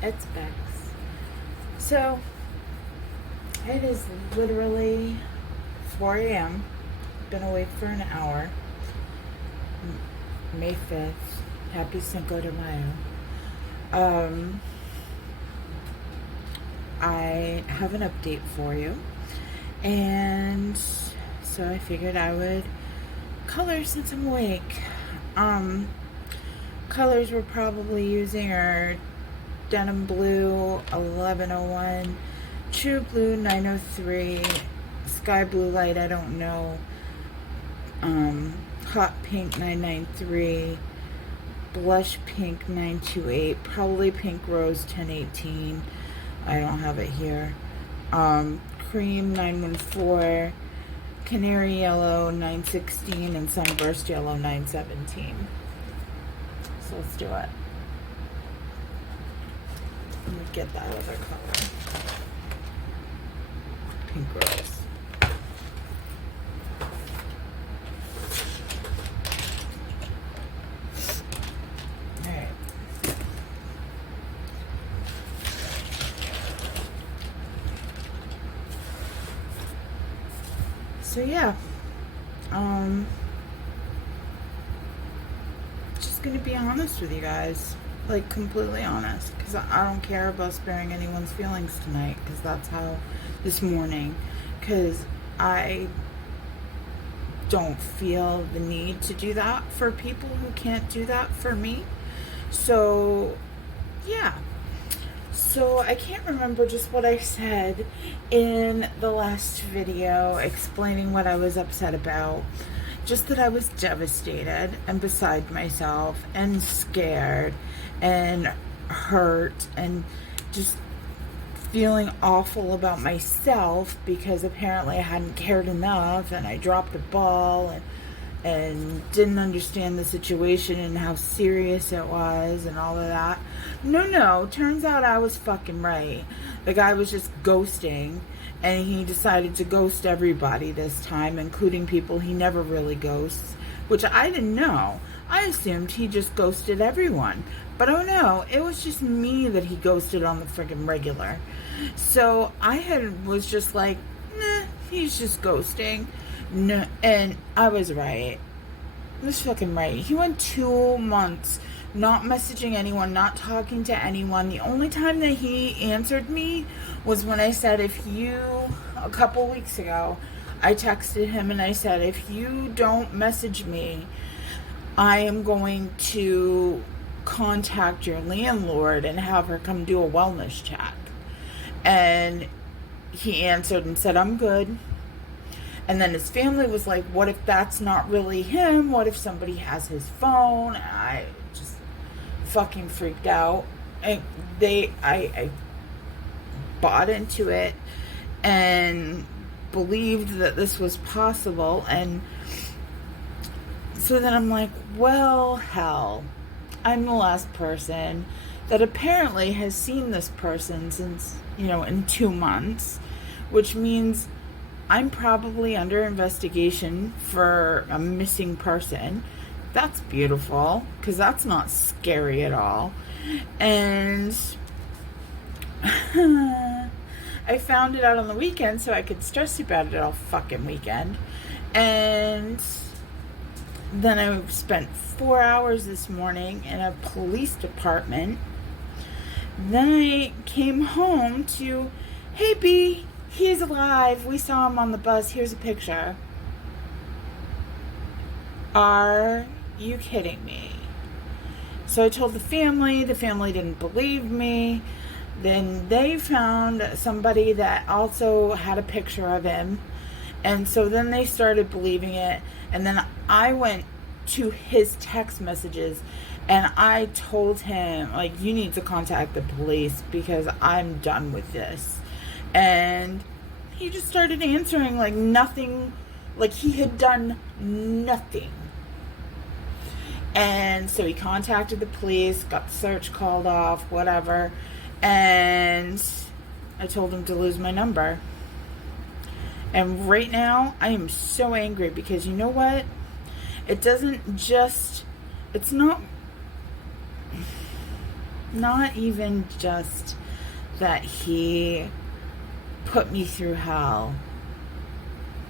It's Bex. So, it is literally 4 a.m. Been awake for an hour. May 5th. Happy Cinco de Mayo. I have an update for you. And so I figured I would color since I'm awake. Colors we're probably using are denim blue 1101, true blue 903, sky blue light I don't know, hot pink 993, blush pink 928, probably pink rose 1018. I don't have it here. Cream 914, canary yellow 916, and sunburst yellow 917. So let's do it. Let me get that other color. Pink rose. Alright. So yeah. Just gonna be honest with you guys. Like, completely honest, because I don't care about sparing anyone's feelings tonight, because that's how this morning, because I don't feel the need to do that for people who can't do that for me. So yeah, so I can't remember just what I said in the last video explaining what I was upset about. Just that I was devastated and beside myself and scared and hurt and just feeling awful about myself because apparently I hadn't cared enough and I dropped a ball and didn't understand the situation and how serious it was and all of that. No, turns out I was fucking right. The guy was just ghosting, and he decided to ghost everybody this time, including people he never really ghosts, which I didn't know. I assumed he just ghosted everyone. But oh no, it was just me that he ghosted on the friggin' regular. So was just like, nah, he's just ghosting. No, and I was right. I was fucking right. He went 2 months not messaging anyone, not talking to anyone. The only time that he answered me was when I said, a couple weeks ago, I texted him and I said, if you don't message me, I am going to contact your landlord and have her come do a wellness check. And he answered and said, I'm good. And then his family was like, what if that's not really him? What if somebody has his phone? And I just fucking freaked out. And I bought into it and believed that this was possible. And so then I'm like, well, hell, I'm the last person that apparently has seen this person since, in 2 months, which means I'm probably under investigation for a missing person. That's beautiful, because that's not scary at all. And I found it out on the weekend so I could stress about it all fucking weekend. And then I spent 4 hours this morning in a police department. Then I came home to, hey B, he's alive. We saw him on the bus. Here's a picture. Are you kidding me? So I told the family. The family didn't believe me. Then they found somebody that also had a picture of him. And so then they started believing it. And then I went to his text messages and I told him, like, you need to contact the police because I'm done with this. And he just started answering like nothing, like he had done nothing. And so he contacted the police, got the search called off, whatever. And I told him to lose my number. And right now, I am so angry because you know what? It's not Not even just that he put me through hell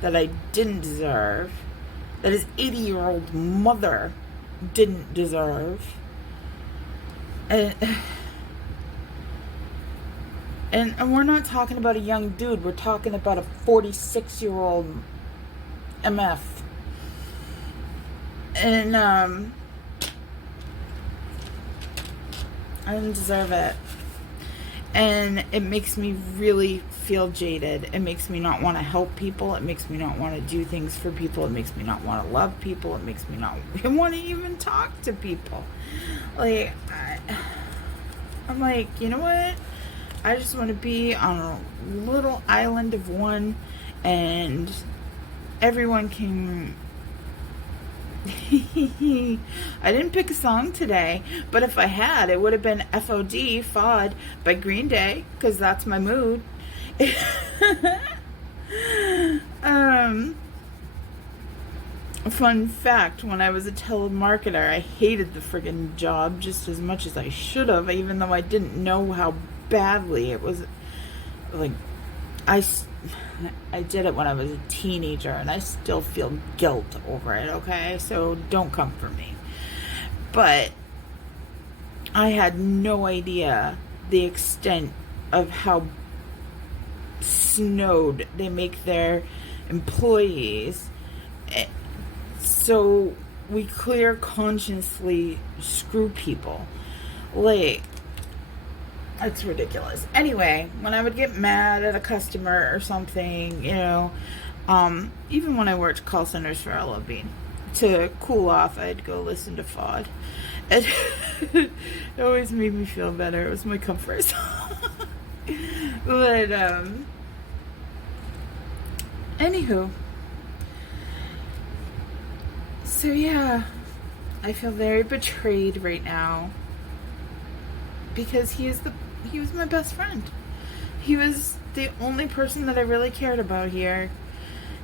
that I didn't deserve, that his 80-year-old mother didn't deserve. And we're not talking about a young dude. We're talking about a 46-year-old MF. And I didn't deserve it. And it makes me really feel jaded. It makes me not want to help people. It makes me not want to do things for people. It makes me not want to love people. It makes me not want to even talk to people. Like, I'm like, you know what? I just want to be on a little island of one, and everyone can... I didn't pick a song today, but if I had, it would have been FOD, FOD, by Green Day, because that's my mood. Fun fact, when I was a telemarketer, I hated the friggin' job just as much as I should have, even though I didn't know how badly it was. Like, I did it when I was a teenager, and I still feel guilt over it, okay? So don't come for me. But I had no idea the extent of how snowed they make their employees. So we clear consciously screw people. Like, it's ridiculous. Anyway, when I would get mad at a customer or something, you know, even when I worked call centers for LOB, to cool off, I'd go listen to FOD. It always made me feel better. It was my comfort song. But, anywho. So, yeah, I feel very betrayed right now. Because he was my best friend. He was the only person that I really cared about here.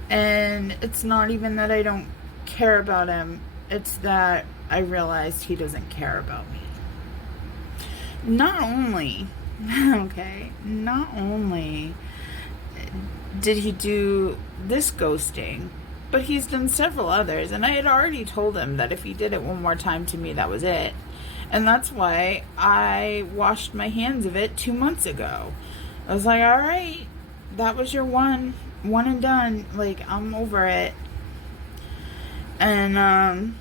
And it's not even that I don't care about him. It's that I realized he doesn't care about me. Not only did he do this ghosting, but he's done several others. And I had already told him that if he did it one more time to me, that was it. And that's why I washed my hands of it 2 months ago. I was like, all right, that was your one and done. Like, I'm over it. And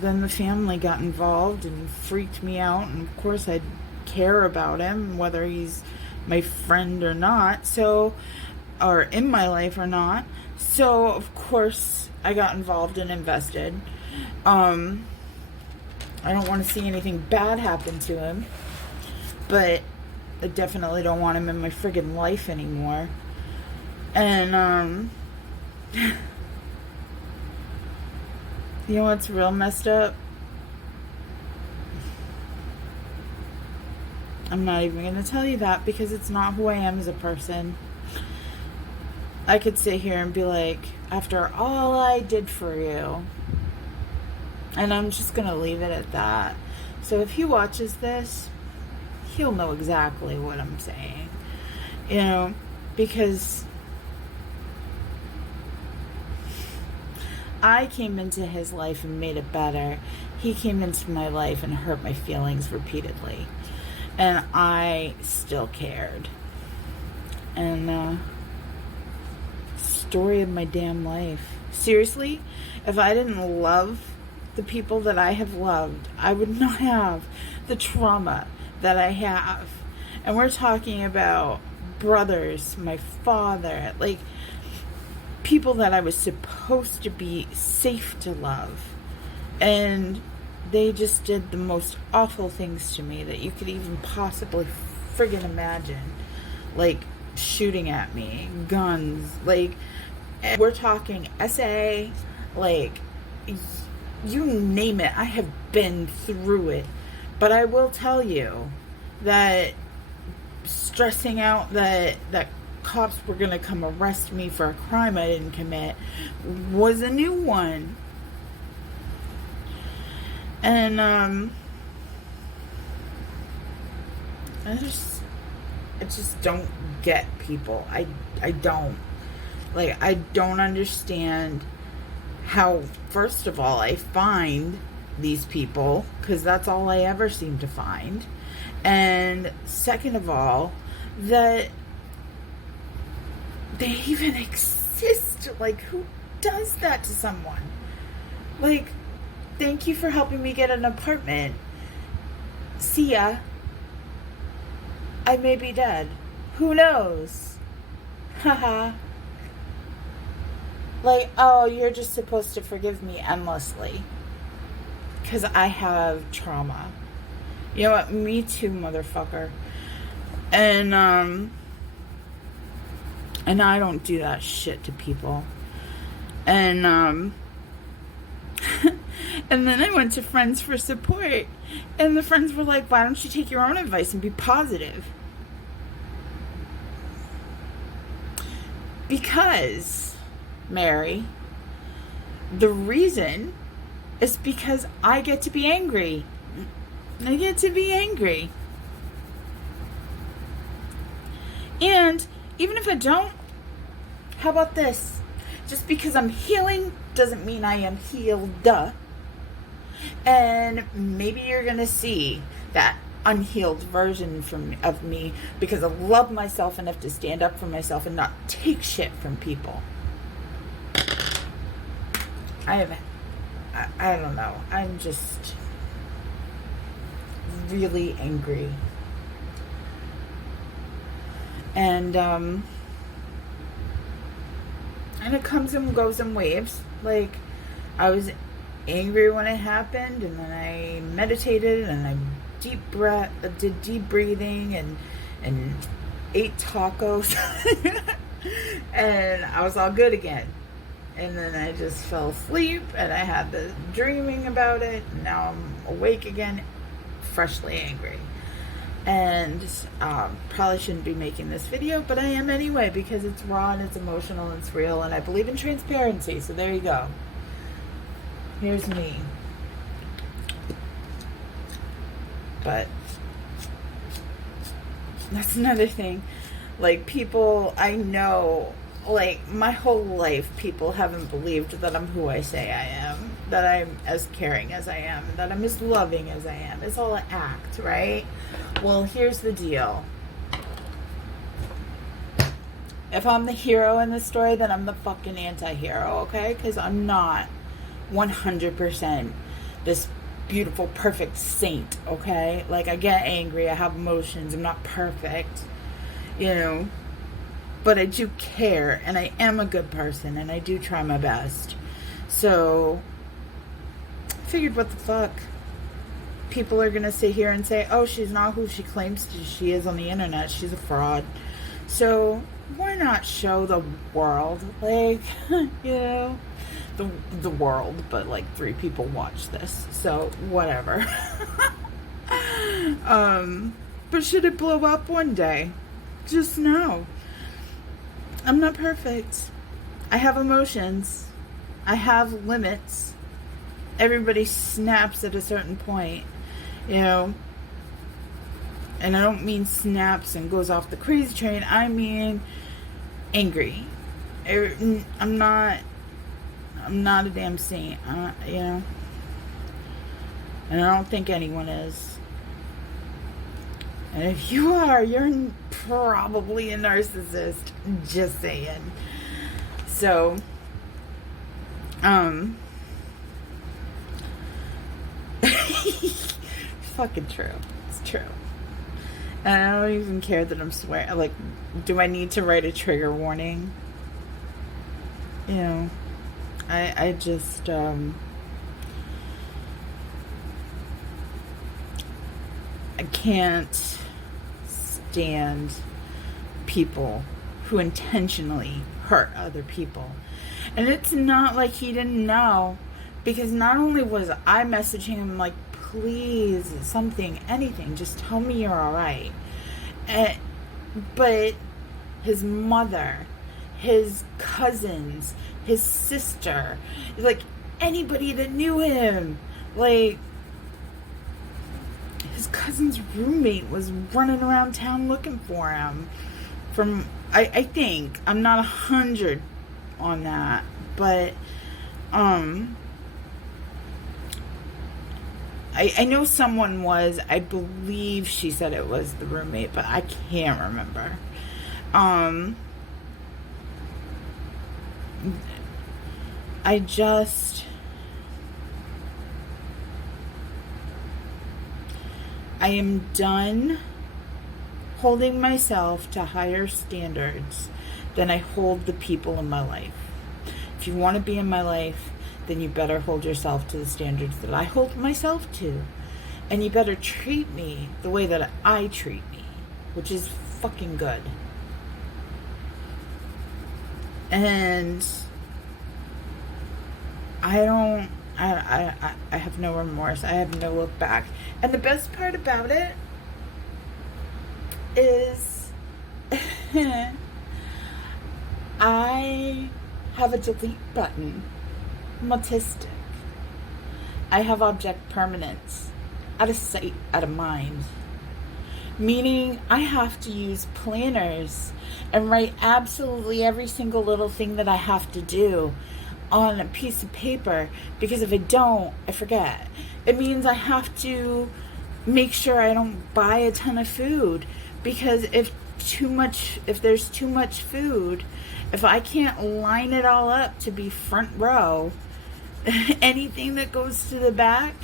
then the family got involved and freaked me out. And of course, I care about him, whether he's my friend or not. So, or in my life or not. So, of course, I got involved and invested. I don't want to see anything bad happen to him, but I definitely don't want him in my friggin' life anymore. And, you know what's real messed up? I'm not even going to tell you that because it's not who I am as a person. I could sit here and be like, after all I did for you... And I'm just going to leave it at that. So if he watches this, he'll know exactly what I'm saying. You know, because I came into his life and made it better. He came into my life and hurt my feelings repeatedly. And I still cared. And, story of my damn life. Seriously, if I didn't love the people that I have loved, I would not have the trauma that I have. And we're talking about brothers, my father, like people that I was supposed to be safe to love. And they just did the most awful things to me that you could even possibly friggin' imagine. Like shooting at me, guns, like we're talking SA, like you name it, I have been through it. But I will tell you that stressing out that cops were going to come arrest me for a crime I didn't commit was a new one. And I just don't get people. I don't. Like, I don't understand how, first of all, I find these people, because that's all I ever seem to find. And second of all, that they even exist. Like, who does that to someone? Like, thank you for helping me get an apartment. See ya. I may be dead. Who knows? Haha. Like, oh, you're just supposed to forgive me endlessly. Because I have trauma. You know what? Me too, motherfucker. And I don't do that shit to people. And, and then I went to friends for support. And the friends were like, why don't you take your own advice and be positive? Because, Mary, the reason is because I get to be angry. I get to be angry. And even if I don't, how about this? Just because I'm healing doesn't mean I am healed. And maybe you're going to see that unhealed version of me because I love myself enough to stand up for myself and not take shit from people. I don't know. I'm just really angry. And it comes and goes in waves. Like, I was angry when it happened, and then I meditated, and I did deep breathing, and ate tacos, and I was all good again. And then I just fell asleep, and I had the dreaming about it, and now I'm awake again, freshly angry. And probably shouldn't be making this video, but I am anyway, because it's raw and it's emotional and it's real, and I believe in transparency. So there you go. Here's me. But that's another thing. Like, people I know, like, my whole life, people haven't believed that I'm who I say I am, that I'm as caring as I am, that I'm as loving as I am. It's all an act, right? Well, here's the deal. If I'm the hero in the story, then I'm the fucking anti-hero, okay? Because I'm not 100% this beautiful, perfect saint, okay? Like, I get angry, I have emotions, I'm not perfect, you know? But I do care, and I am a good person, and I do try my best. So, I figured, what the fuck? People are gonna sit here and say, oh, she's not who she claims she is on the internet. She's a fraud. So, why not show the world? Like, you know, the world, but like 3 people watch this. So, whatever. But should it blow up one day? Just know. I'm not perfect. I have emotions. I have limits. Everybody snaps at a certain point, you know. And I don't mean snaps and goes off the crazy train. I mean angry. I'm not a damn saint, you know. And I don't think anyone is. And if you are, you're probably a narcissist. Just saying. So, fucking true. It's true. And I don't even care that I'm swearing. Like, do I need to write a trigger warning? You know, I just, I can't stand people who intentionally hurt other people. And it's not like he didn't know, because not only was I messaging him like, please, something, anything, just tell me you're alright. But his mother, his cousins, his sister, like anybody that knew him, like his cousin's roommate was running around town looking for him. I think, I'm not 100 on that, but I know someone was. I believe she said it was the roommate, but I can't remember. I am done holding myself to higher standards than I hold the people in my life. If you want to be in my life, then you better hold yourself to the standards that I hold myself to. And you better treat me the way that I treat me, which is fucking good. And I have no remorse. I have no look back. And the best part about it is I have a delete button. I'm autistic. I have object permanence. Out of sight, out of mind. Meaning I have to use planners and write absolutely every single little thing that I have to do on a piece of paper, because if I don't, I forget. It means I have to make sure I don't buy a ton of food, because if there's too much food, if I can't line it all up to be front row, anything that goes to the back,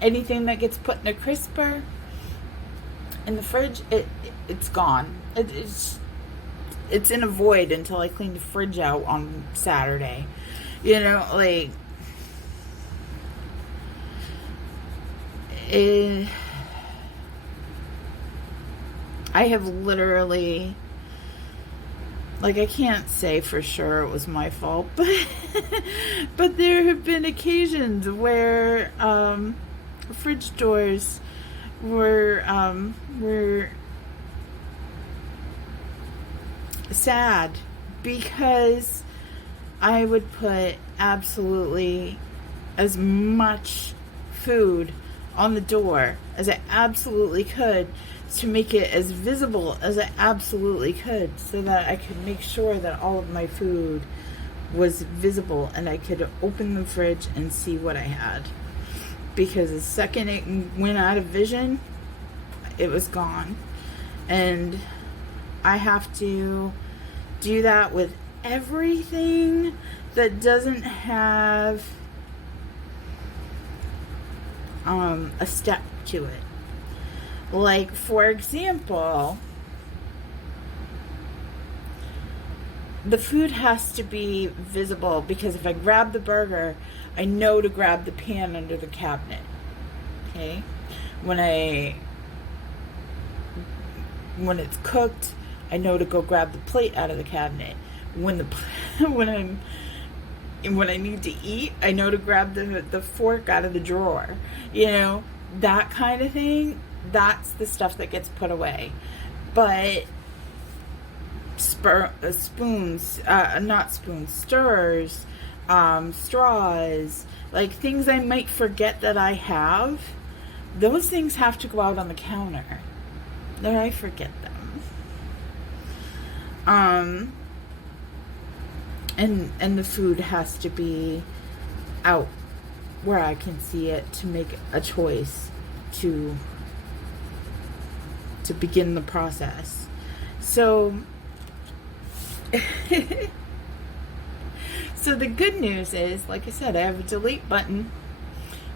anything that gets put in a crisper in the fridge, it's gone. It's in a void until I clean the fridge out on Saturday. You know, like, I have literally, like, I can't say for sure it was my fault, but there have been occasions where fridge doors were sad, because I would put absolutely as much food on the door as I absolutely could, to make it as visible as I absolutely could, so that I could make sure that all of my food was visible and I could open the fridge and see what I had. Because the second it went out of vision, it was gone. And I have to do that with everything that doesn't have a step to it. Like, for example, the food has to be visible, because if I grab the burger, I know to grab the pan under the cabinet. Okay? When it's cooked, I know to go grab the plate out of the cabinet. When I need to eat, I know to grab the fork out of the drawer. You know, that kind of thing. That's the stuff that gets put away. But spoons, not spoons, stirrers, straws, like things I might forget that I have, those things have to go out on the counter. There, I forget them. And the food has to be out where I can see it, to make a choice to begin the process. So so the good news is, like I said, I have a delete button,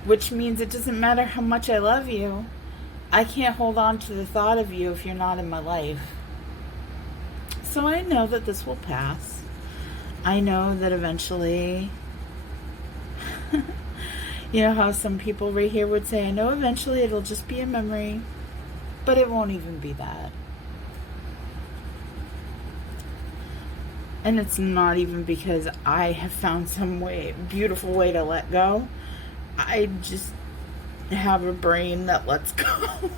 which means it doesn't matter how much I love you, I can't hold on to the thought of you if you're not in my life. So I know that this will pass. I know that eventually, you know how some people right here would say, I know eventually it'll just be a memory, but it won't even be that. And it's not even because I have found some beautiful way to let go. I just have a brain that lets go.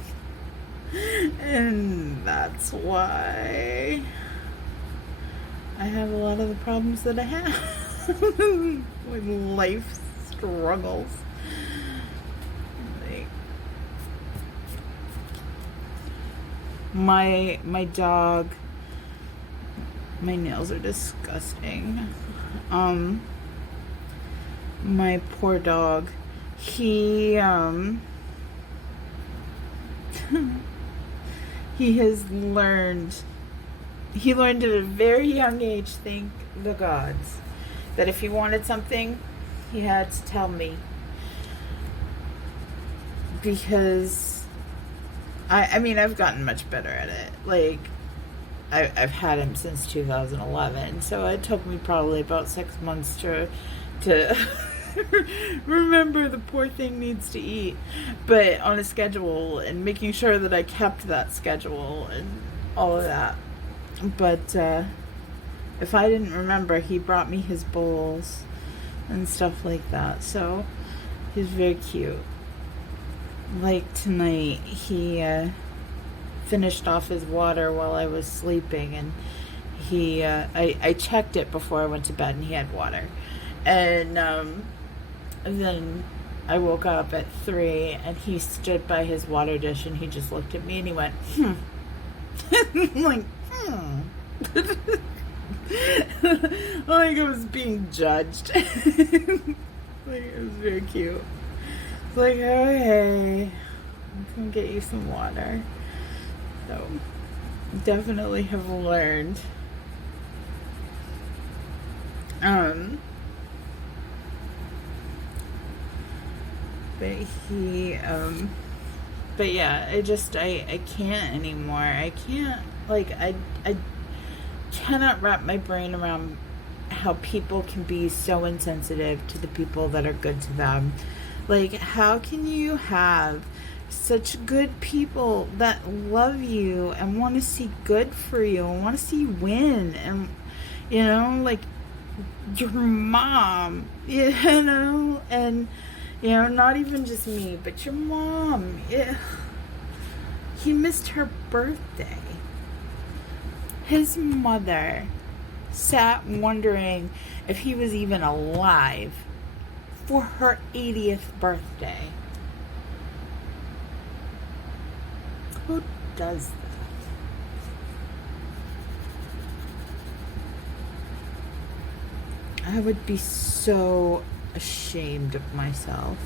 And that's why I have a lot of the problems that I have with life struggles. My dog, my nails are disgusting. My poor dog, he he learned at a very young age, thank the gods, that if he wanted something, he had to tell me. Because I mean, I've gotten much better at it. Like, I've had him since 2011, so it took me probably about 6 months to remember the poor thing needs to eat, but on a schedule, and making sure that I kept that schedule and all of that. But if I didn't remember, he brought me his bowls and stuff like that, so he's very cute. Like tonight, he finished off his water while I was sleeping, and I checked it before I went to bed, and he had water. And then I woke up at 3, and he stood by his water dish, and he just looked at me, and he went, I'm like, like I was being judged. Like, it was very cute. Like, okay, I'm gonna get you some water. So, definitely have learned. But yeah, I can't anymore. I can't, like, I cannot wrap my brain around how people can be so insensitive to the people that are good to them. Like, how can you have such good people that love you and want to see good for you and want to see you win? And, you know, like, your mom, you know, and, you know, not even just me, but your mom. He missed her birthday. His mother sat wondering if he was even alive for her 80th birthday. Who does that? I would be so ashamed of myself.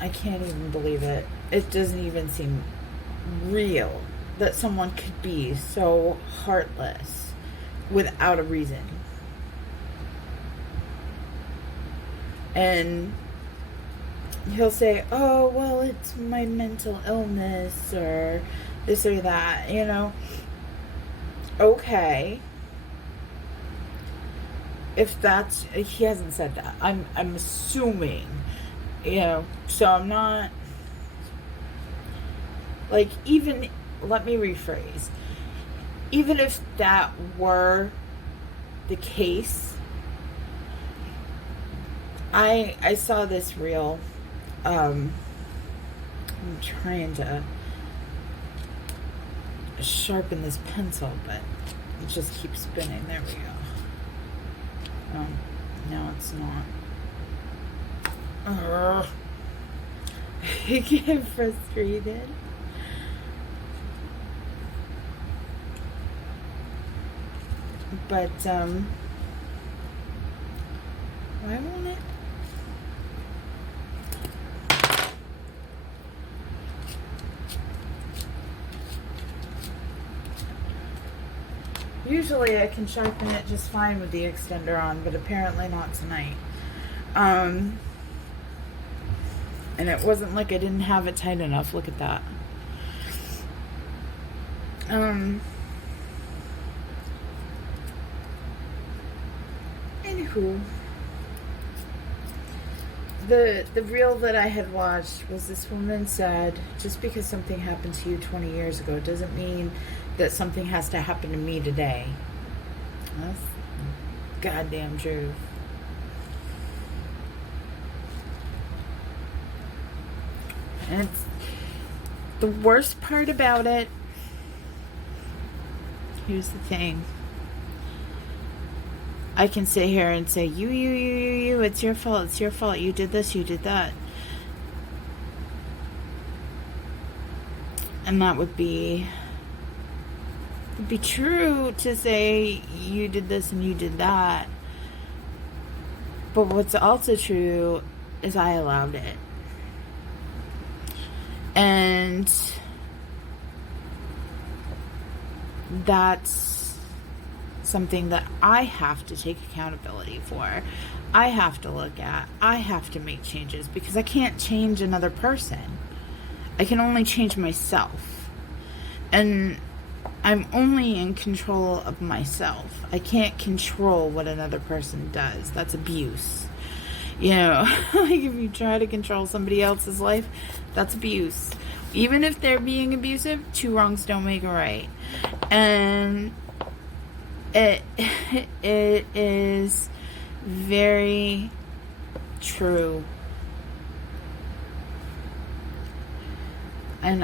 I can't even believe it. It doesn't even seem real that someone could be so heartless without a reason. And he'll say, oh, well, it's my mental illness or this or that, you know. Okay. If that's, he hasn't said that. I'm assuming, you know, so I'm not, like, even, let me rephrase. Even if that were the case, I saw this reel. I'm trying to sharpen this pencil, but it just keeps spinning. There we go. No, it's not. I get frustrated. But, why won't it? Usually I can sharpen it just fine with the extender on, but apparently not tonight. And it wasn't like I didn't have it tight enough. Look at that. Anywho, the reel that I had watched was this woman said, just because something happened to you 20 years ago doesn't mean that something has to happen to me today. That's goddamn true. And it's the worst part about it. Here's the thing. I can sit here and say, you, it's your fault, you did this, you did that. And that would be true to say you did this and you did that. But what's also true is I allowed it. And that's something that I have to take accountability for. I have to look at. I have to make changes because I can't change another person. I can only change myself. And I'm only in control of myself. I can't control what another person does. That's abuse. You know, like if you try to control somebody else's life, that's abuse. Even if they're being abusive, two wrongs don't make a right. And it is very true. And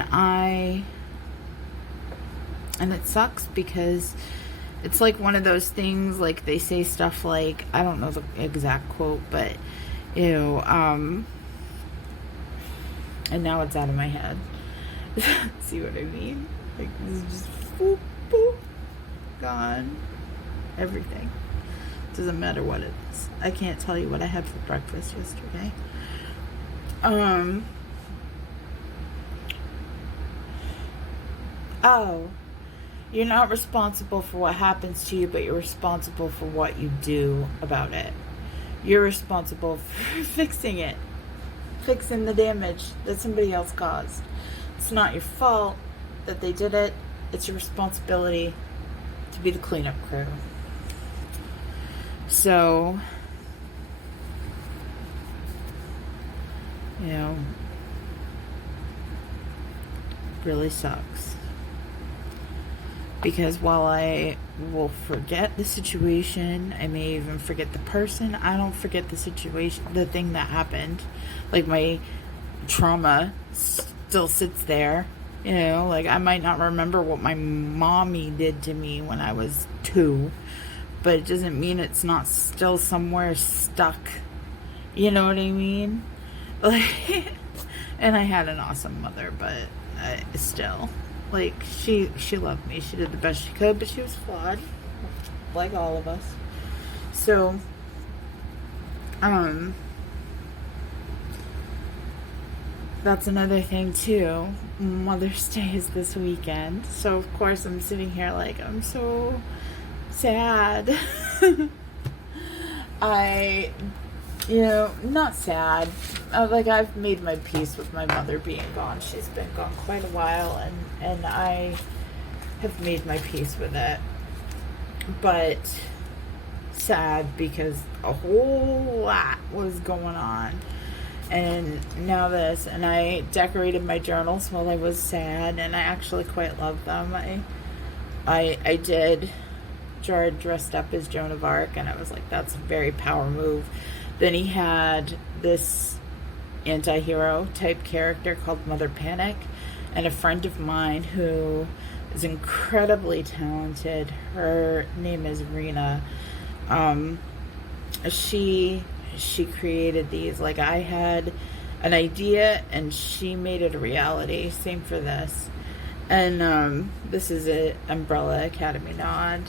it sucks because it's like one of those things, like they say stuff like, I don't know the exact quote, but, you know, and now it's out of my head. See what I mean? Like, this is just, boop, boop, gone. Everything. Doesn't matter what it is. I can't tell you what I had for breakfast yesterday. Oh. You're not responsible for what happens to you, but you're responsible for what you do about it. You're responsible for fixing it. Fixing the damage that somebody else caused. It's not your fault that they did it. It's your responsibility to be the cleanup crew. So, you know, really sucks. Because while I will forget the situation, I may even forget the person, I don't forget the situation, the thing that happened. Like, my trauma still sits there. You know, like, I might not remember what my mommy did to me when I was 2, but it doesn't mean it's not still somewhere stuck. You know what I mean? Like, and I had an awesome mother, but still. Like, she loved me. She did the best she could, but she was flawed. Like all of us. So, that's another thing, too. Mother's Day is this weekend. So, of course, I'm sitting here like, I'm so sad. You know, not sad. Like, I've made my peace with my mother being gone. She's been gone quite a while, and I have made my peace with it. But sad because a whole lot was going on. And now this, and I decorated my journals while I was sad, and I actually quite love them. I did. Jared dressed up as Joan of Arc, and I was like, that's a very power move. Then he had this anti-hero type character called Mother Panic, and a friend of mine who is incredibly talented, her name is Rena, she created these. Like, I had an idea and she made it a reality. Same for this. And this is an Umbrella Academy nod.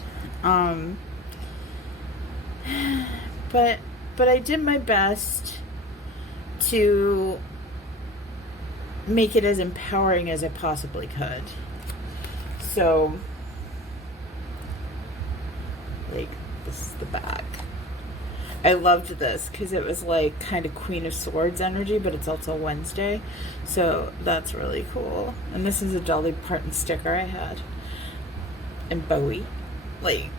But I did my best to make it as empowering as I possibly could. So, like, this is the back. I loved this because it was like kind of Queen of Swords energy, but it's also Wednesday. So that's really cool. And this is a Dolly Parton sticker I had. And Bowie. Like,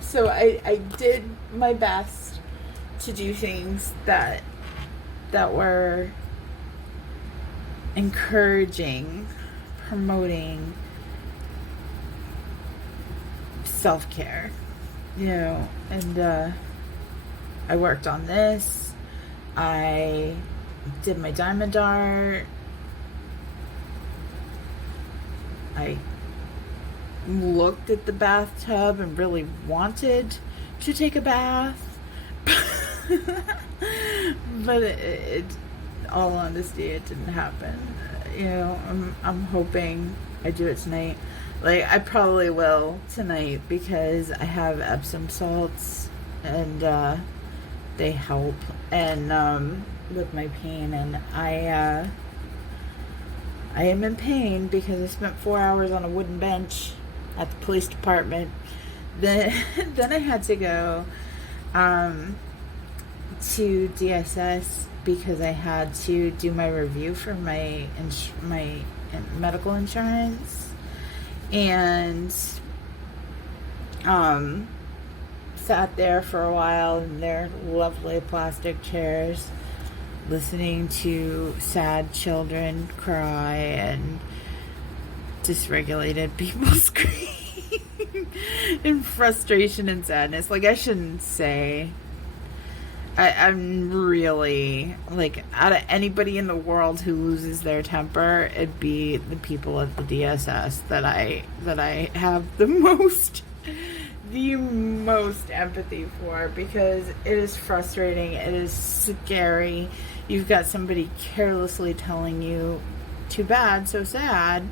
so I did my best to do things that were encouraging, promoting self-care, and I worked on this. I did my diamond art. I looked at the bathtub and really wanted to take a bath. But all honesty, it didn't happen. You know, I'm hoping I do it tonight. Like, I probably will tonight because I have Epsom salts and they help and with my pain, and I am in pain because I spent 4 hours on a wooden bench at the police department. Then I had to go to DSS because I had to do my review for my medical insurance, and sat there for a while in their lovely plastic chairs, listening to sad children cry and dysregulated people scream in frustration and sadness. Like, I shouldn't say. I'm really, like, out of anybody in the world who loses their temper, it'd be the people at the DSS that I have the most empathy for, because it is frustrating, it is scary. You've got somebody carelessly telling you, too bad, so sad,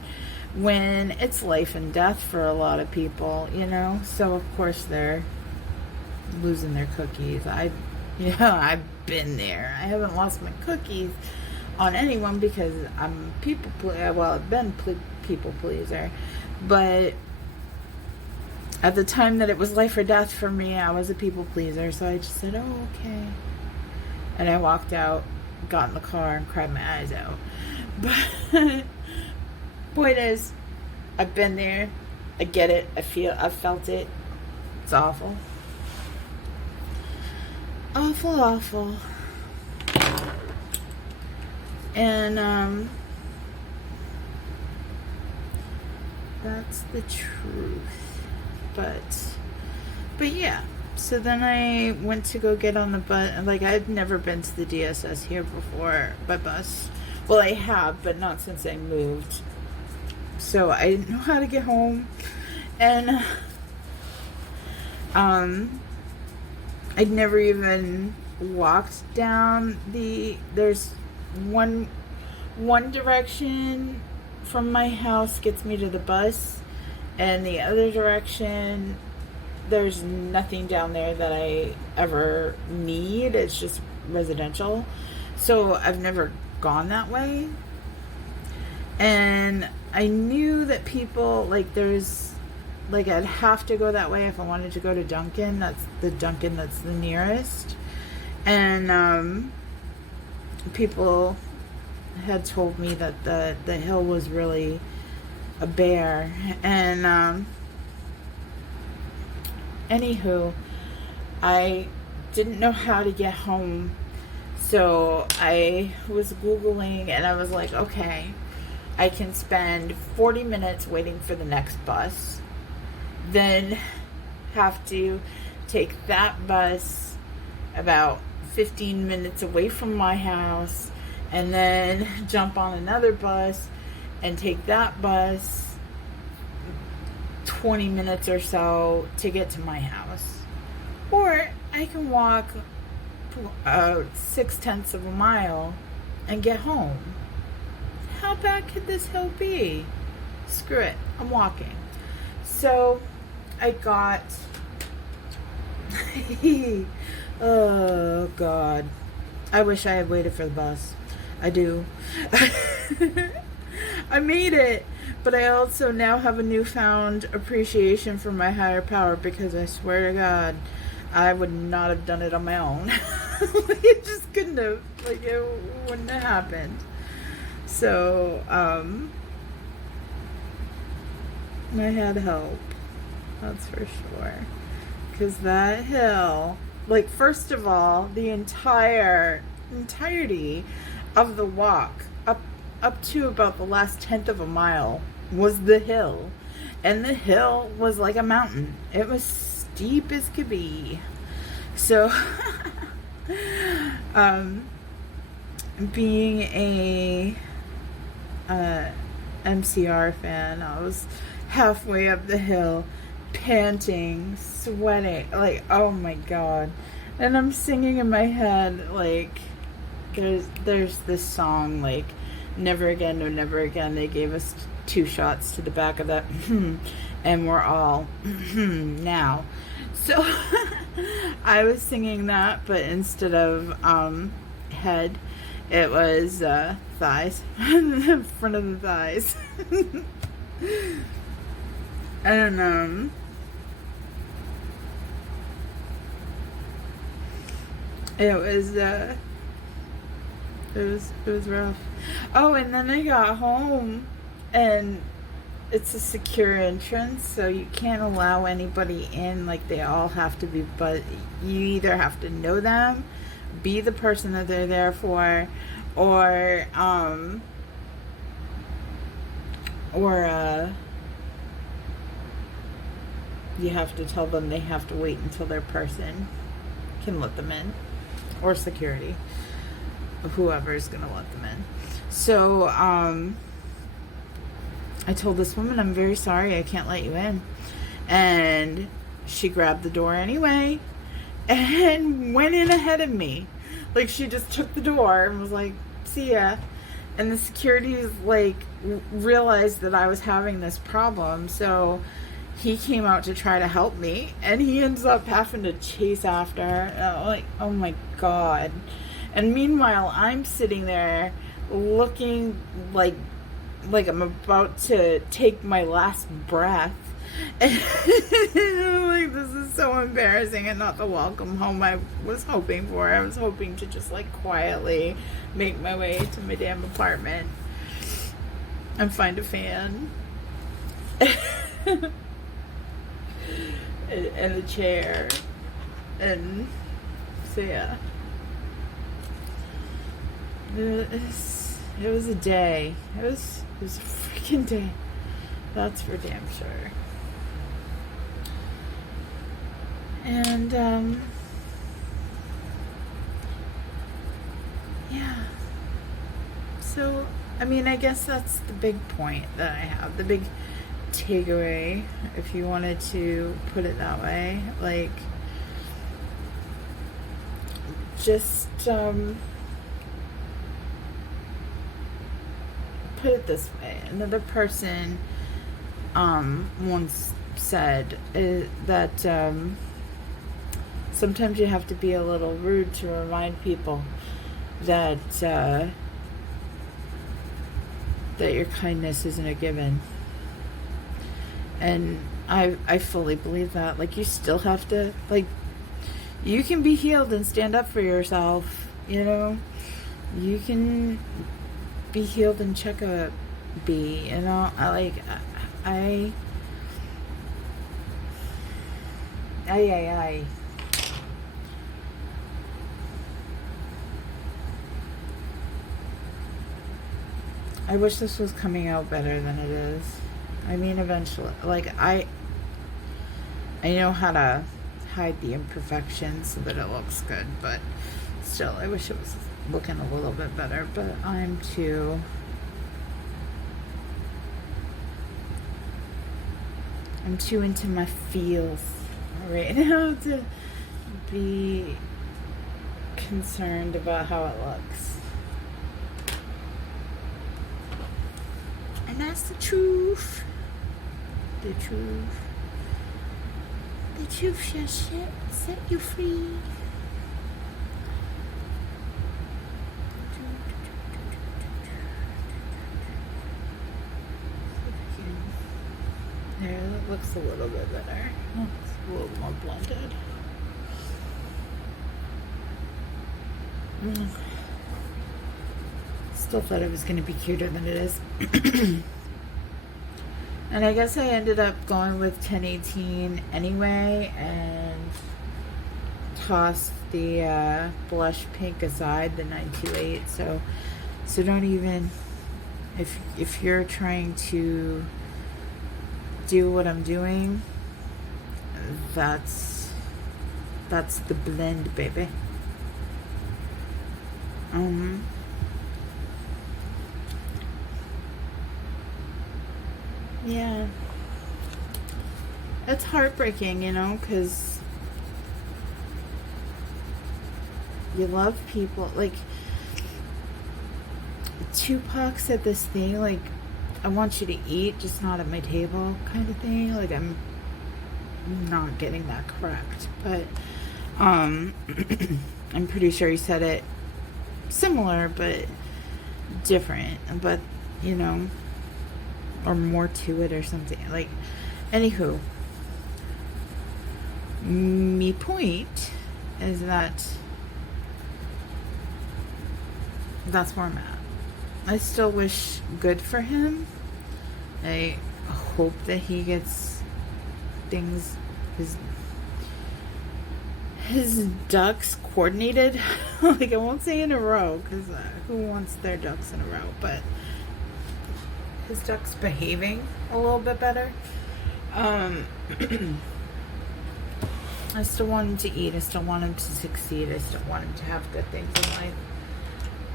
when it's life and death for a lot of people, you know? So of course they're losing their cookies. I've been there. I haven't lost my cookies on anyone because I'm I've been people pleaser, but at the time that it was life or death for me, I was a people pleaser. So I just said, "Oh, okay," and I walked out, got in the car, and cried my eyes out. But point is, I've been there. I get it. I've felt it. It's awful. Awful. And that's the truth. But yeah. So then I went to go get on the bus. Like, I've never been to the DSS here before by bus. Well, I have, but not since I moved. So I didn't know how to get home. And I'd never even walked down there's one direction from my house gets me to the bus, and the other direction, there's nothing down there that I ever need. It's just residential. So I've never gone that way. And I knew that people, I'd have to go that way if I wanted to go to Dunkin'. That's the Dunkin' that's the nearest. And people had told me that the hill was really a bear. And anywho, I didn't know how to get home. So I was Googling, and I was like, okay, I can spend 40 minutes waiting for the next bus, then have to take that bus about 15 minutes away from my house, and then jump on another bus and take that bus 20 minutes or so to get to my house. Or I can walk 0.6 of a mile and get home. How bad could this hill be? Screw it, I'm walking. So I got oh God, I wish I had waited for the bus. I do. I made it, but I also now have a newfound appreciation for my higher power, because I swear to God, I would not have done it on my own. It just couldn't have. Like, it wouldn't have happened. So, I had help. That's for sure. Because that hill, like, first of all, the entirety of the walk up to about the last 10th of a mile was the hill. And the hill was like a mountain. It was steep as could be. So, being a MCR fan, I was halfway up the hill, panting, sweating, like, oh my god. And I'm singing in my head, like, there's this song, like, Never Again, No Never Again. They gave us 2 shots to the back of that, and we're all now. So I was singing that, but instead of head, it was thighs, the front of the thighs. And it was rough. Oh, and then I got home, and it's a secure entrance, so you can't allow anybody in. Like, they all have to be, but you either have to know them, be the person that they're there for, or you have to tell them they have to wait until their person can let them in, or security, whoever is going to let them in. So I told this woman, I'm very sorry, I can't let you in. And she grabbed the door anyway and went in ahead of me. Like, she just took the door and was like, see ya. And the security like realized that I was having this problem, so he came out to try to help me, and he ends up having to chase after her. Like, oh my god. And meanwhile, I'm sitting there looking like I'm about to take my last breath. And I'm like, this is so embarrassing and not the welcome home I was hoping for. I was hoping to just like quietly make my way to my damn apartment and find a fan and a chair. And so yeah, it was a day. It was a freaking day. That's for damn sure. And yeah. So I mean, I guess that's the big point that I have. The big takeaway, if you wanted to put it that way. Like, just put it this way. Another person once said that sometimes you have to be a little rude to remind people that that your kindness isn't a given. And I fully believe that. Like, you still have to, like, you can be healed and stand up for yourself, you know? You can be healed and check a B, you know? I wish this was coming out better than it is. I mean, eventually, like, I know how to hide the imperfections so that it looks good, but still, I wish it was looking a little bit better. But I'm too into my feels right now to be concerned about how it looks. And that's the truth. The truth. The truth shall set you free. There, that looks a little bit better. Oh, it's a little more blended. Still thought it was going to be cuter than it is. And I guess I ended up going with 1018 anyway, and tossed the blush pink aside, the 928. So don't even, if you're trying to do what I'm doing, that's the blend, baby. Yeah. it's heartbreaking, you know, because you love people. Like, Tupac said this thing, like, I want you to eat, just not at my table, kind of thing. Like, I'm not getting that correct, but I'm pretty sure he said it similar, but different, but, you know, or more to it or something. Like, anywho, me point is that that's where I'm at. I still wish good for him. I hope that he gets things, his ducks coordinated. Like, I won't say in a row, because who wants their ducks in a row, but his ducks behaving a little bit better. I still want him to eat. I still want him to succeed. I still want him to have good things in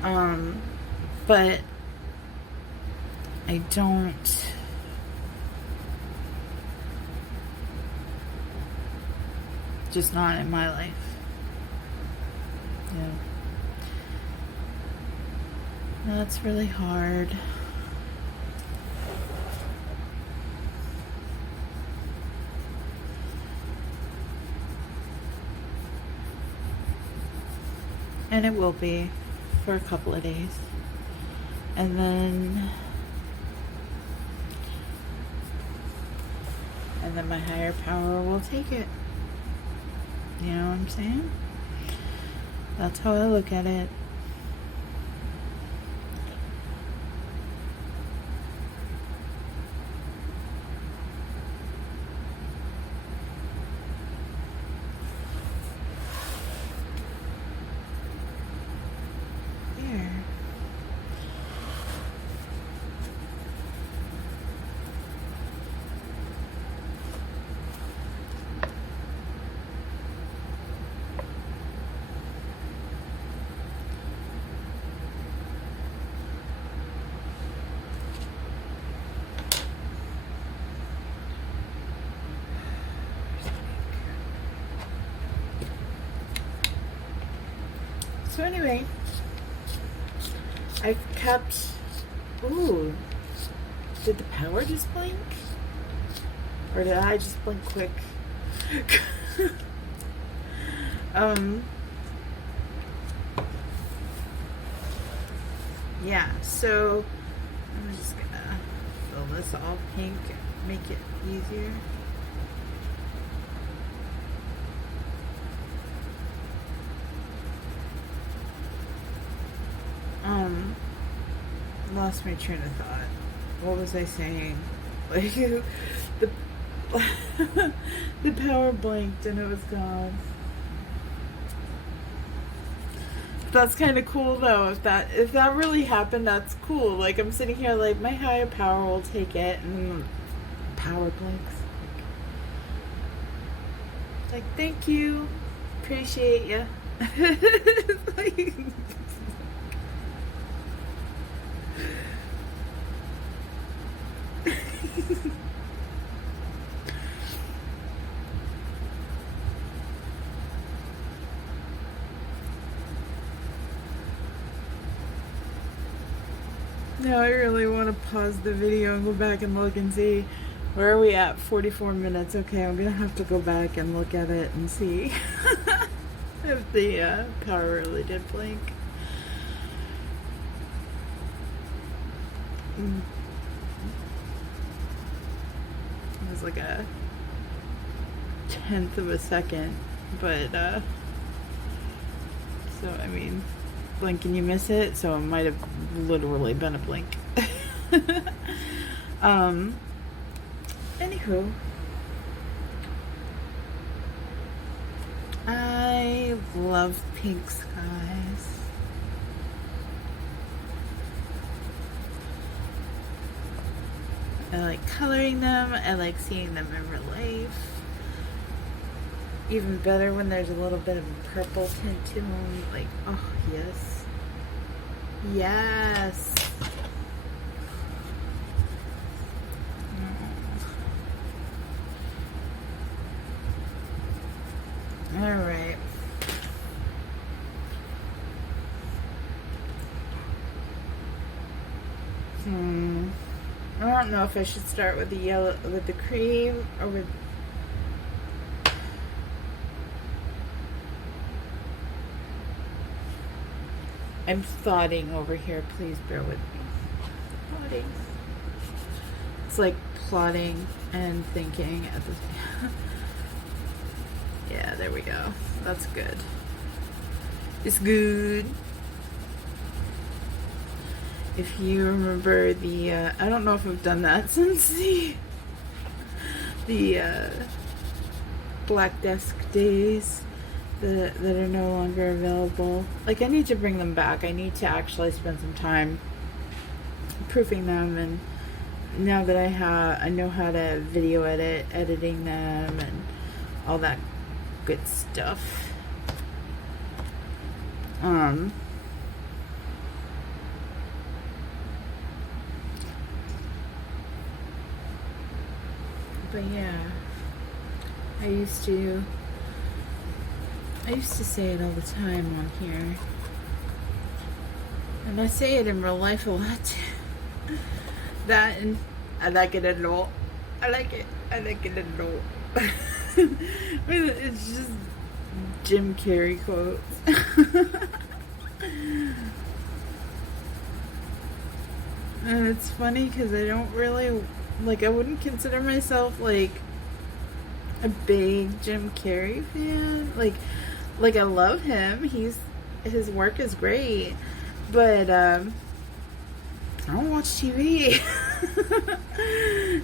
life. But I don't. Just not in my life. Yeah. That's really hard. And it will be for a couple of days. And then my higher power will take it. You know what I'm saying? That's how I look at it. There. So anyway, I kept. Ooh, did the power just blink? Or did I just blink quick? Yeah, so I'm just gonna fill this all pink, make it easier. Lost my train of thought. What was I saying? Like, the the power blinked and it was gone. That's kind of cool though. If that really happened, that's cool. Like, I'm sitting here like, my higher power will take it, and power blinks. Like, thank you, appreciate you. Like, now I really want to pause the video and go back and look and see where are we at. 44 minutes. Okay, I'm gonna have to go back and look at it and see if the power really did blink. It was like a 1/10 of a second, but so I mean, blink and you miss it, so it might have literally been a blink. Anywho, I love pink skies. I like coloring them. I like seeing them in real life. Even better when there's a little bit of a purple tint to them. Like, oh, yes. Yes. All right. I don't know if I should start with the yellow, with the cream, or with... I'm thoughting over here. Please bear with me. Thoughting. It's like plotting and thinking at the same. Yeah, there we go. That's good. It's good. If you remember the, I don't know if I've done that since the Black Desk days that are no longer available. Like, I need to bring them back. I need to actually spend some time proofing them, and now that I know how to video edit, editing them, and all that good stuff. But yeah, I used to say it all the time on here, and I say it in real life a lot too. That, and I like it a lot. I like it a lot. It's just Jim Carrey quotes. And it's funny because I don't really, like, I wouldn't consider myself like a big Jim Carrey fan. Like I love him. His work is great, but I don't watch TV.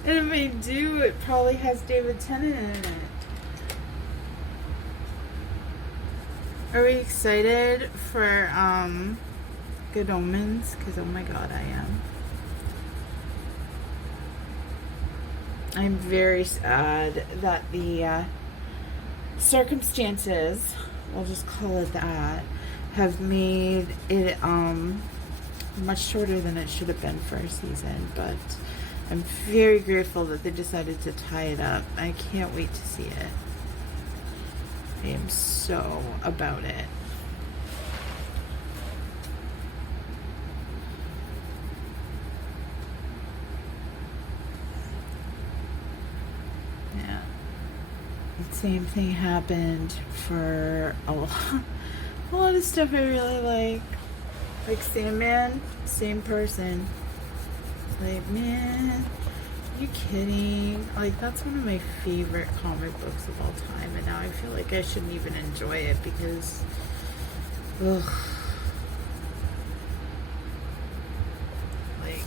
And if I do, it probably has David Tennant in it. Are we excited for Good Omens? Because oh my god, I am. I'm very sad that the circumstances, we'll just call it that, have made it much shorter than it should have been for a season, but I'm very grateful that they decided to tie it up. I can't wait to see it. I am so about it. Yeah. The same thing happened for a lot of stuff I really like. Like Sandman, same person. Like, man, are you kidding? Like, that's one of my favorite comic books of all time, and now I feel like I shouldn't even enjoy it because, ugh. Like,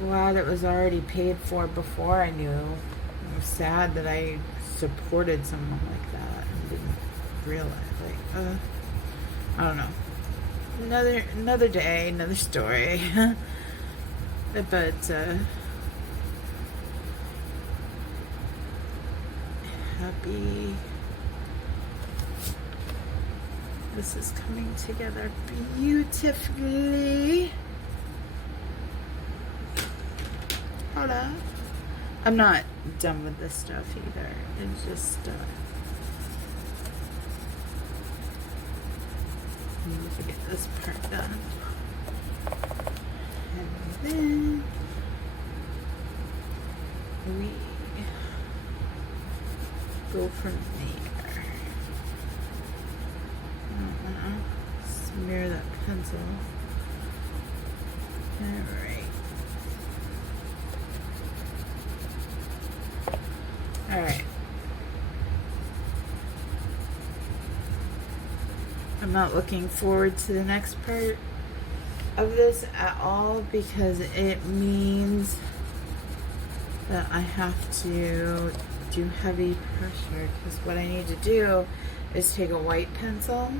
glad it was already paid for before I knew. It was sad that I supported someone like that and didn't realize. Like, I don't know. Another day, another story. But happy this is coming together beautifully. Hold up. I'm not done with this stuff either. It's just to get this part done, and then we go from there. Smear that pencil. All right. I'm not looking forward to the next part of this at all because it means that I have to do heavy pressure, because what I need to do is take a white pencil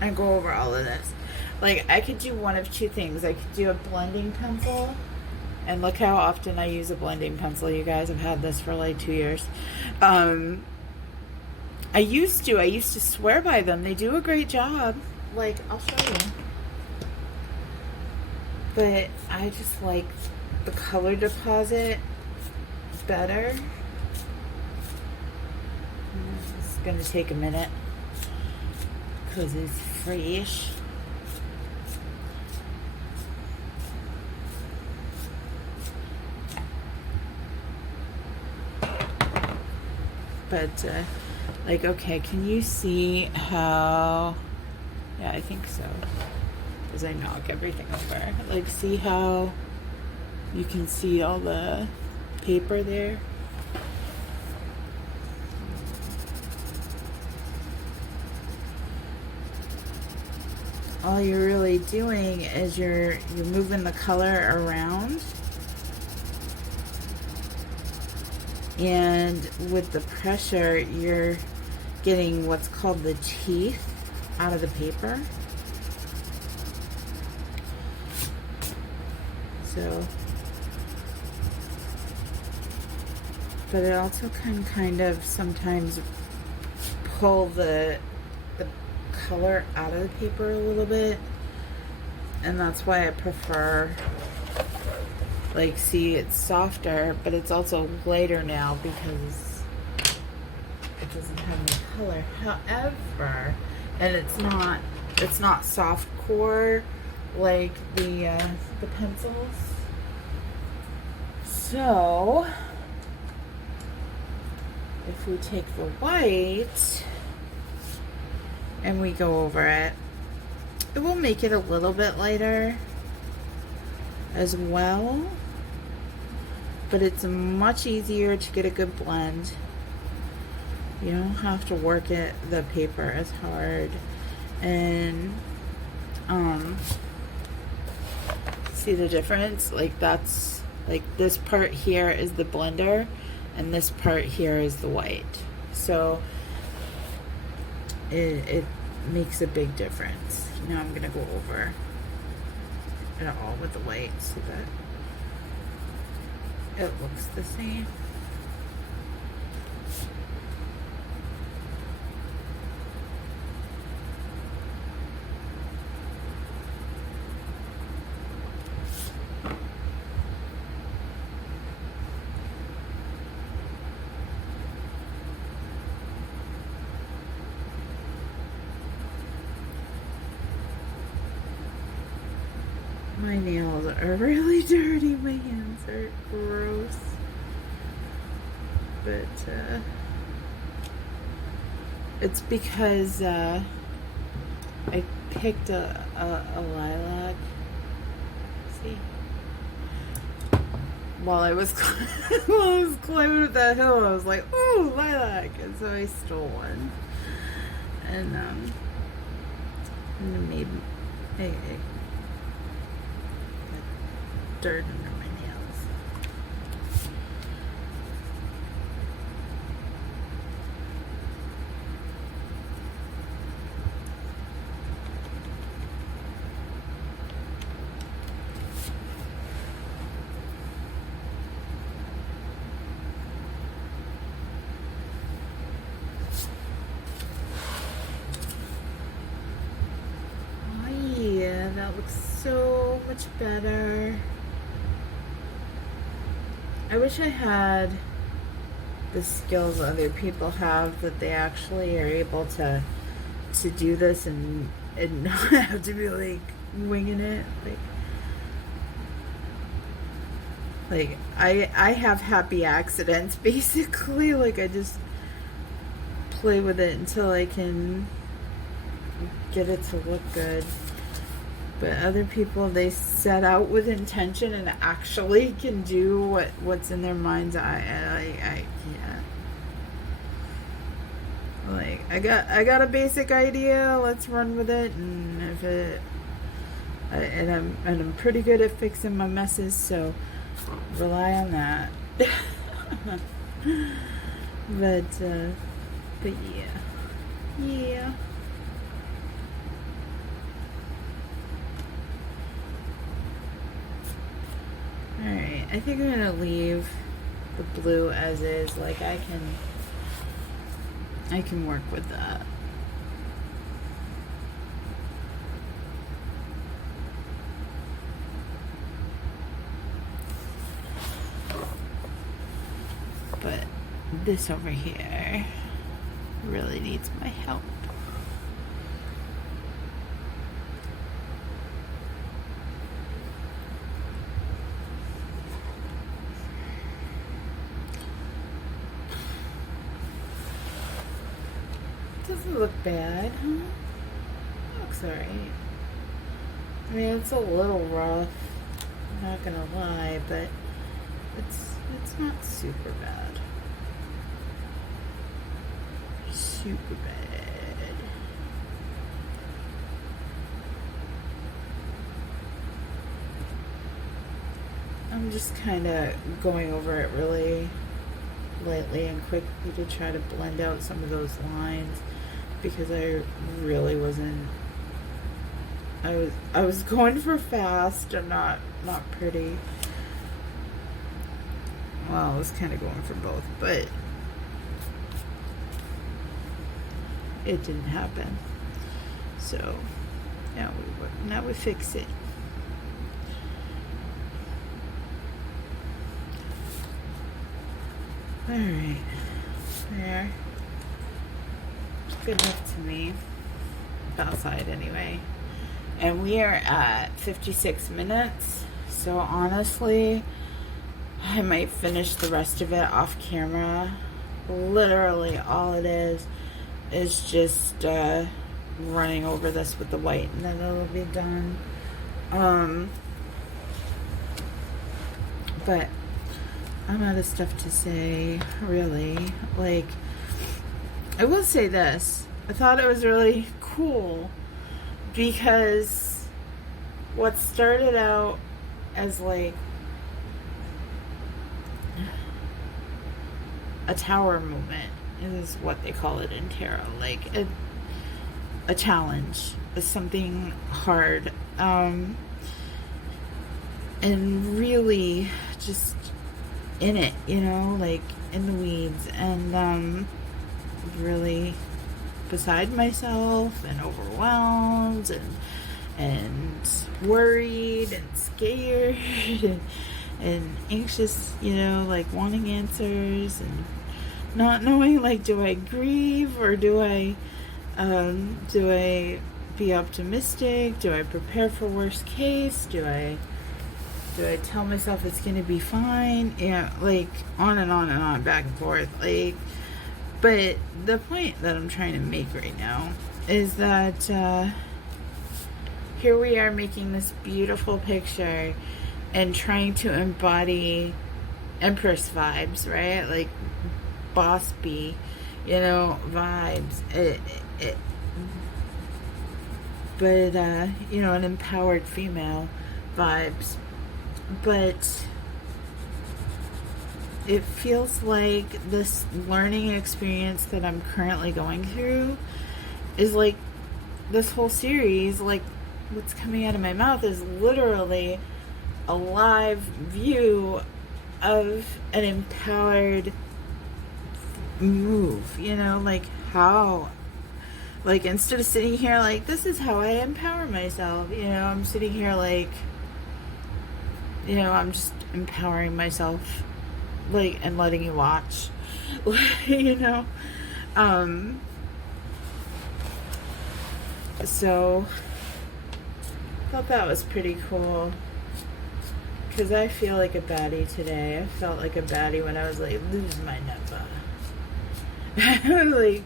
and go over all of this. Like, I could do one of two things. I could do a blending pencil, and look how often I use a blending pencil, you guys. I've had this for like 2 years. I used to swear by them. They do a great job. Like, I'll show you. But I just like the color deposit better. It's gonna take a minute because it's fresh. But like, okay, can you see how? Yeah, I think so. As I knock everything over, like, see how you can see all the paper there? All you're really doing is you're moving the color around, and with the pressure you're getting what's called the teeth out of the paper. So, but it also can kind of sometimes pull the color out of the paper a little bit, and that's why I prefer, like, see, it's softer, but it's also lighter now because it doesn't have any color. However, and it's not soft core like the pencils. So if we take the white and we go over it, it will make it a little bit lighter as well, but it's much easier to get a good blend. You don't have to work the paper as hard. And see the difference? Like, that's like, this part here is the blender and this part here is the white. So it makes a big difference. Now I'm gonna go over it all with the white so that it looks the same. My nails are really dirty. My hands are gross. But it's because I picked a lilac. See? While I was climbing up that hill, I was like, "Ooh, lilac!" And so I stole one, and it made dirt under my nails. Oh yeah, that looks so much better. I wish I had the skills other people have, that they actually are able to do this and not have to be like winging it. Like I have happy accidents basically. Like, I just play with it until I can get it to look good. But other people, they set out with intention and actually can do what's in their minds. I can't. Like, I got a basic idea. Let's run with it. And I'm pretty good at fixing my messes, so rely on that. But yeah. Alright, I think I'm gonna leave the blue as is. Like, I can work with that. But this over here, really needs my help. Doesn't look bad, huh? Looks alright. I mean, it's a little rough, I'm not gonna lie, but it's not super bad. Super bad. I'm just kind of going over it really lightly and quickly to try to blend out some of those lines, because I really wasn't. I was going for fast and not pretty. Well, I was kind of going for both, but it didn't happen. So now we fix it. All right, there. Good enough to me. Outside anyway. And we are at 56 minutes. So honestly, I might finish the rest of it off camera. Literally all it is just running over this with the white, and then it'll be done. But I'm out of stuff to say, really. Like, I will say this. I thought it was really cool because what started out as like a tower moment is what they call it in tarot, like a challenge, something hard, and really just in it, like in the weeds, and really beside myself and overwhelmed and worried and scared and anxious, like wanting answers and not knowing, like, do I grieve or do I be optimistic? Do I prepare for worst case? Do I tell myself it's gonna be fine? Yeah, like on and on and on, back and forth. Like, but the point that I'm trying to make right now is that here we are making this beautiful picture and trying to embody Empress vibes, right? Like boss bee, vibes. But an empowered female vibes. But it feels like this learning experience that I'm currently going through is like this whole series, like what's coming out of my mouth is literally a live view of an empowered move, like how, like, instead of sitting here like, this is how I empower myself, I'm sitting here like, I'm just empowering myself, like, and letting you watch, so I thought that was pretty cool, because I feel like a baddie today. I felt like a baddie when I was like, lose my number. Like,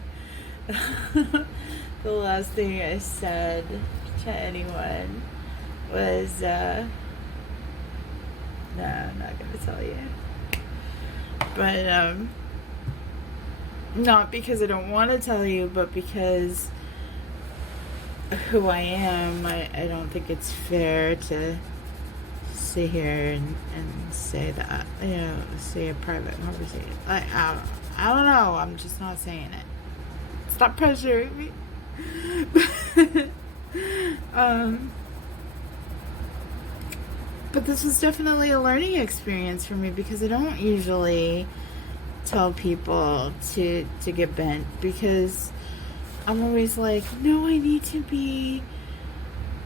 the last thing I said to anyone was, no, I'm not going to tell you. But, not because I don't want to tell you, but because who I am, I don't think it's fair to sit here and say that, say a private conversation. I don't know, I'm just not saying it. Stop pressuring me. But this was definitely a learning experience for me, because I don't usually tell people to get bent, because I'm always like, no, I need to breathe,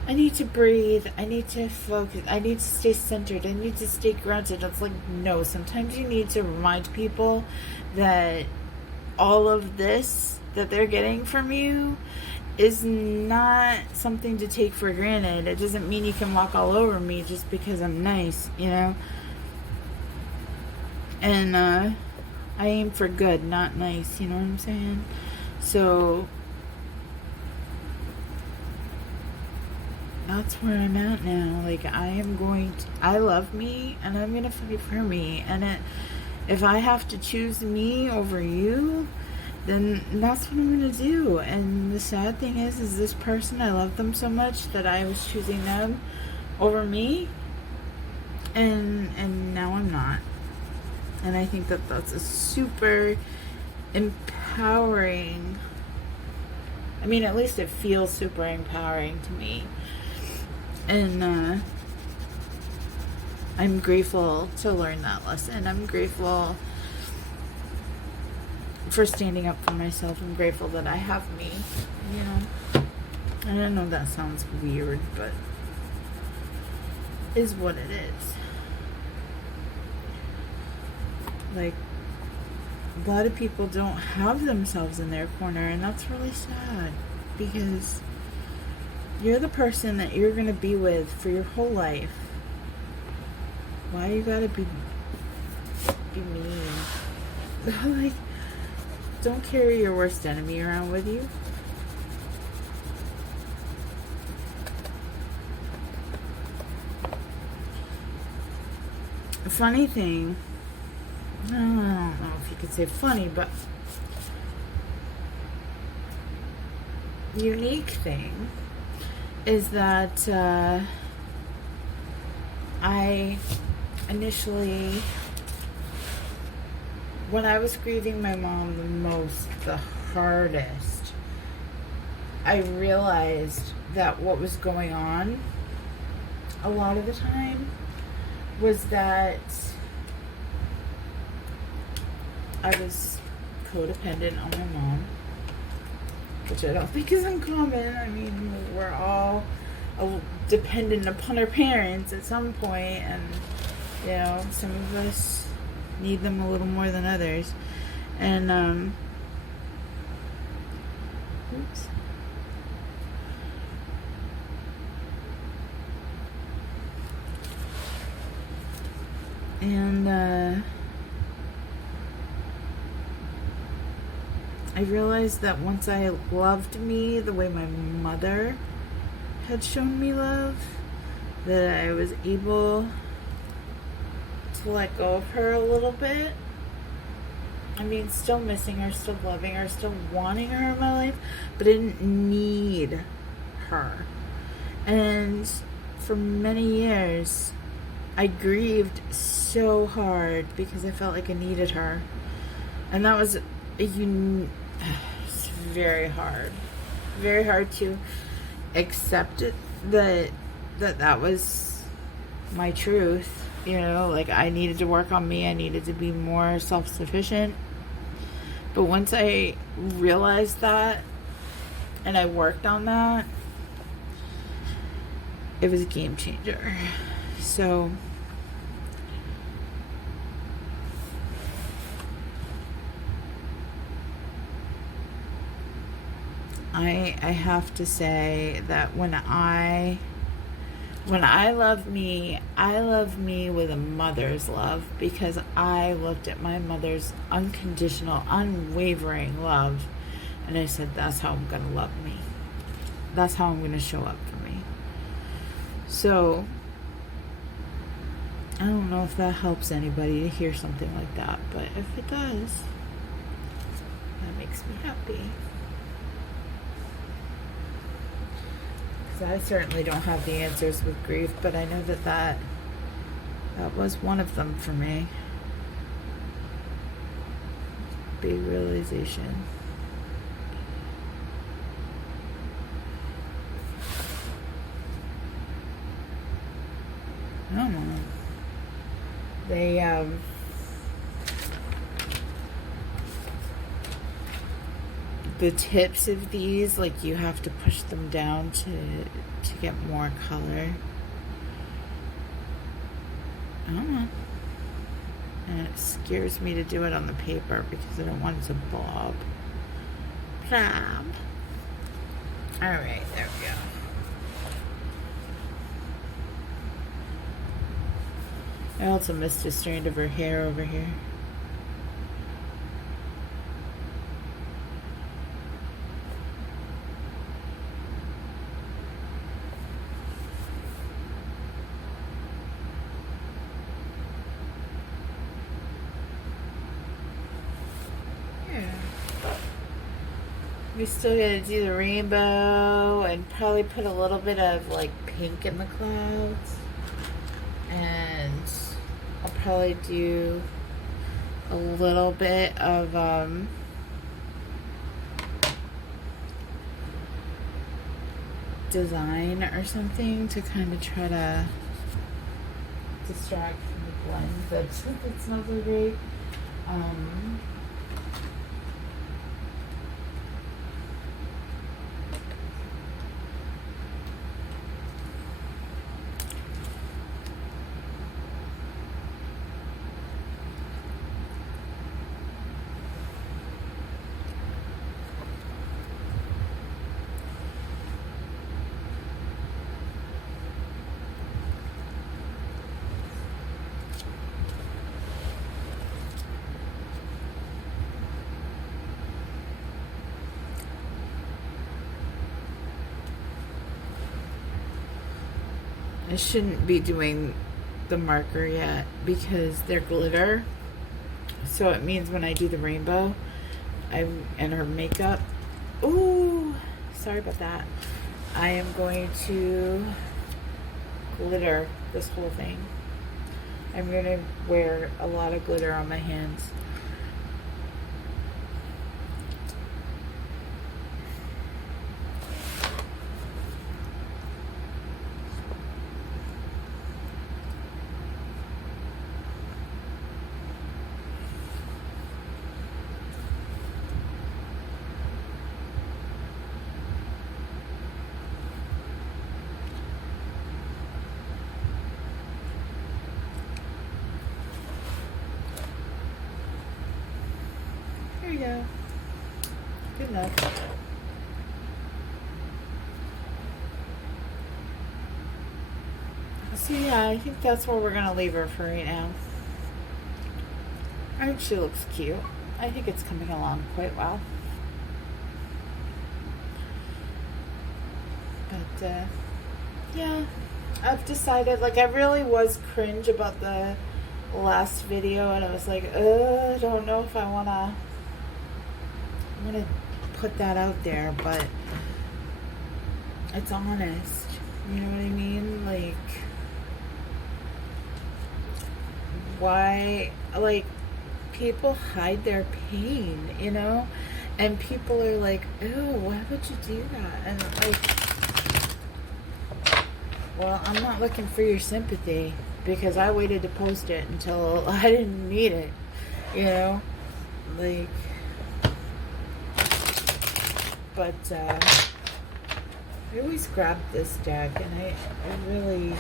I need to focus, I need to stay centered, I need to stay grounded. It's like, no, sometimes you need to remind people that all of this that they're getting from you is not something to take for granted. It doesn't mean you can walk all over me just because I'm nice, you know? And I aim for good, not nice, you know what I'm saying? So that's where I'm at now. Like, I love me, and I'm gonna fight for me. And if I have to choose me over you, then that's what I'm gonna do. And the sad thing is this person, I love them so much that I was choosing them over me, and now I'm not. And I think that that's a super empowering, I mean, at least it feels super empowering to me. And I'm grateful to learn that lesson. I'm grateful for standing up for myself. I'm grateful that I have me, you know. And I know that sounds weird, but is what it is. Like, a lot of people don't have themselves in their corner, and that's really sad, because you're the person that you're going to be with for your whole life. Why you gotta be mean? Like, don't carry your worst enemy around with you. A funny thing, I don't know if you could say funny, but unique thing is that I initially, when I was grieving my mom the hardest, I realized that what was going on a lot of the time was that I was codependent on my mom, which I don't think is uncommon. I mean, we're all dependent upon our parents at some point, and you know, some of us need them a little more than others. And oops. And I realized that once I loved me the way my mother had shown me love, that I was able to let go of her a little bit. I mean, still missing her, still loving her, still wanting her in my life, but I didn't need her. And for many years, I grieved so hard because I felt like I needed her. And that was it's very hard. Very hard to accept it, that was my truth. You know, like, I needed to work on me. I needed to be more self-sufficient. But once I realized that and I worked on that, it was a game changer. So I have to say that when I love me with a mother's love, because I looked at my mother's unconditional, unwavering love, and I said, that's how I'm going to love me. That's how I'm going to show up for me. So I don't know if that helps anybody to hear something like that, but if it does, that makes me happy. I certainly don't have the answers with grief, but I know that was one of them for me. Big realization. I don't know. The tips of these, like, you have to push them down to get more color. I don't know. And it scares me to do it on the paper because I don't want it to blob. Blob. Alright, there we go. I also missed a strand of her hair over here. We still gotta do the rainbow and probably put a little bit of like pink in the clouds. And I'll probably do a little bit of design or something to kind of try to distract from the blend that's not so great. I shouldn't be doing the marker yet because they're glitter. So it means when I do the rainbow, and her makeup. Ooh, sorry about that. I am going to glitter this whole thing. I'm going to wear a lot of glitter on my hands. There you go. Good enough. So yeah, I think that's where we're going to leave her for right now. I think she looks cute. I think it's coming along quite well. But, yeah, I've decided, like, I really was cringe about the last video, and I was like, I don't know if I'm gonna put that out there, but it's honest. You know what I mean? Like, why, like, people hide their pain, you know? And people are like, ew, why would you do that? And like, well, I'm not looking for your sympathy because I waited to post it until I didn't need it, you know? Like, but I always grab this deck, and I really,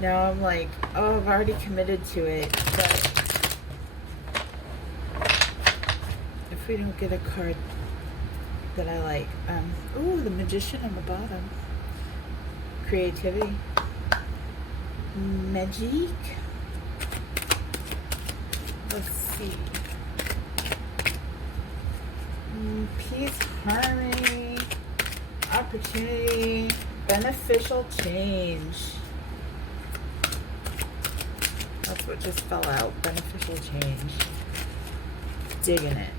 now I'm like, oh, I've already committed to it, but if we don't get a card that I like, ooh, the Magician on the bottom, creativity, magic, let's see, peace, harmony, opportunity, beneficial change. That's what just fell out. Beneficial change. Digging it.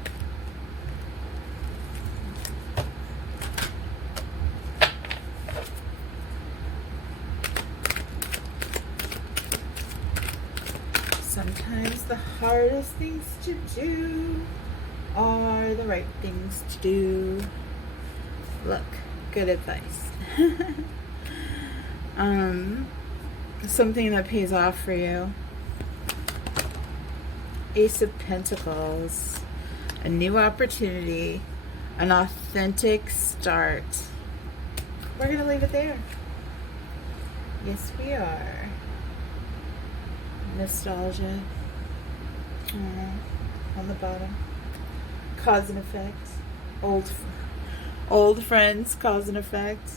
Sometimes the hardest things to do are the right things to do. Look, good advice. Something that pays off for you. Ace of Pentacles. A new opportunity. An authentic start. We're going to leave it there. Yes, we are. Nostalgia. On the bottom. Cause and effect. Old friends, cause and effect.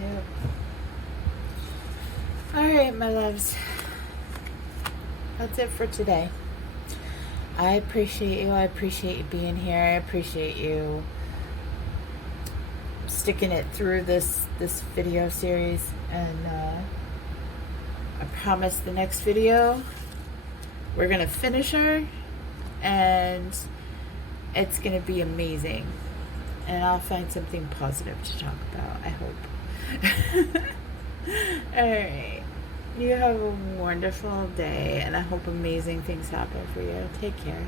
Yep. Alright, my loves. That's it for today. I appreciate you. I appreciate you being here. I appreciate you sticking it through this video series. And I promise the next video we're going to finish her. And it's going to be amazing. And I'll find something positive to talk about, I hope. Alright. You have a wonderful day, and I hope amazing things happen for you. Take care.